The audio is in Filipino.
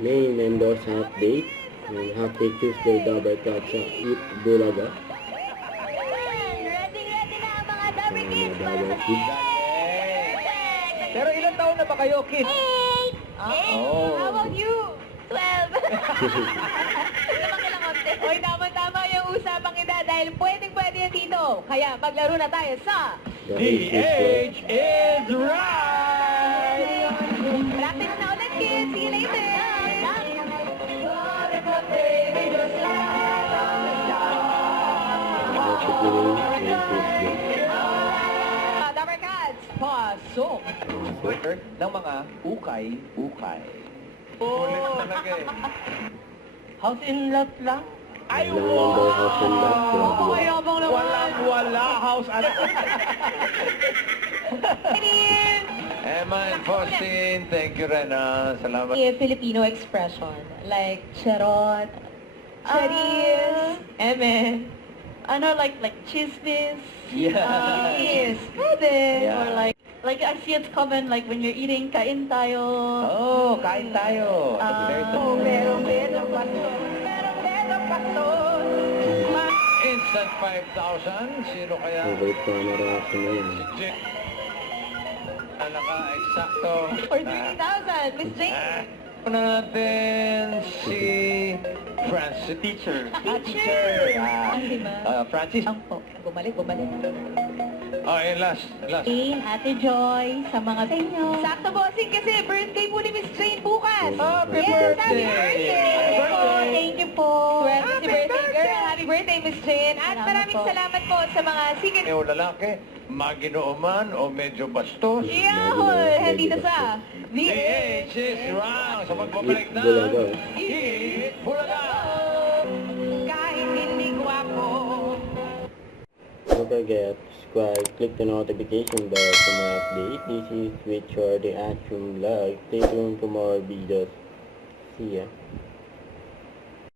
May Mendoza update. And happy Tuesday, Double Cup sa Eat Bulaga. Ready na ang mga Dabber Kids. Double Kids. Pero ilang taon na ba kayo, kids? 8! Oh. How about you? 12! Hoy, tama-tama yung usapang edad dahil pwedeng-pwede yan dito. Kaya maglaro na tayo sa... The The age is age is right! Practice na ulit, kids. See you later. Dabber Cats, pasok. Word ng mga ukay-ukay. Ulit talaga eh. House in love lang? Ay, Ilang number house and lot. Grabe. Mayabang naman. Walang-wala house at... Emma and Faustin, thank you rin salamat. Filipino expression like charot, charis, eme. Ano, like chismis? Yeah. Yes, pwede. Yeah. Or like I see it's common, like when you're eating, kain tayo. Oh, kain tayo. Merong Instant 5,000. Sino kaya? Favorite ko na reaction na yun. Si Jake. Naka-eksakto. Or 3,000, Miss Jane. Natin si Francis. Teacher. Teacher. Francis. Ang po. Bumalik. Oh, and last. Jane, Ate Joy, sa mga sa inyo. Sakto bossing kasi birthday po ni Miss Jane bukas. Happy Yes, birthday! happy Happy birthday! Thank you po. Swerte si birthday girl. Happy birthday, Miss Jane. At Salamat maraming po. salamat po sa mga sikat. O lalaki, maginooman o medyo bastos. Yahoo! Handito sa The age is wrong. So magbabalik Eat na. Bulaga. Eat Bulaga! kahit hindi gwapo. Don't forget, subscribe, click the notification bell for more update. This is Which Are the Action Vlog. Stay tuned for more videos. See ya.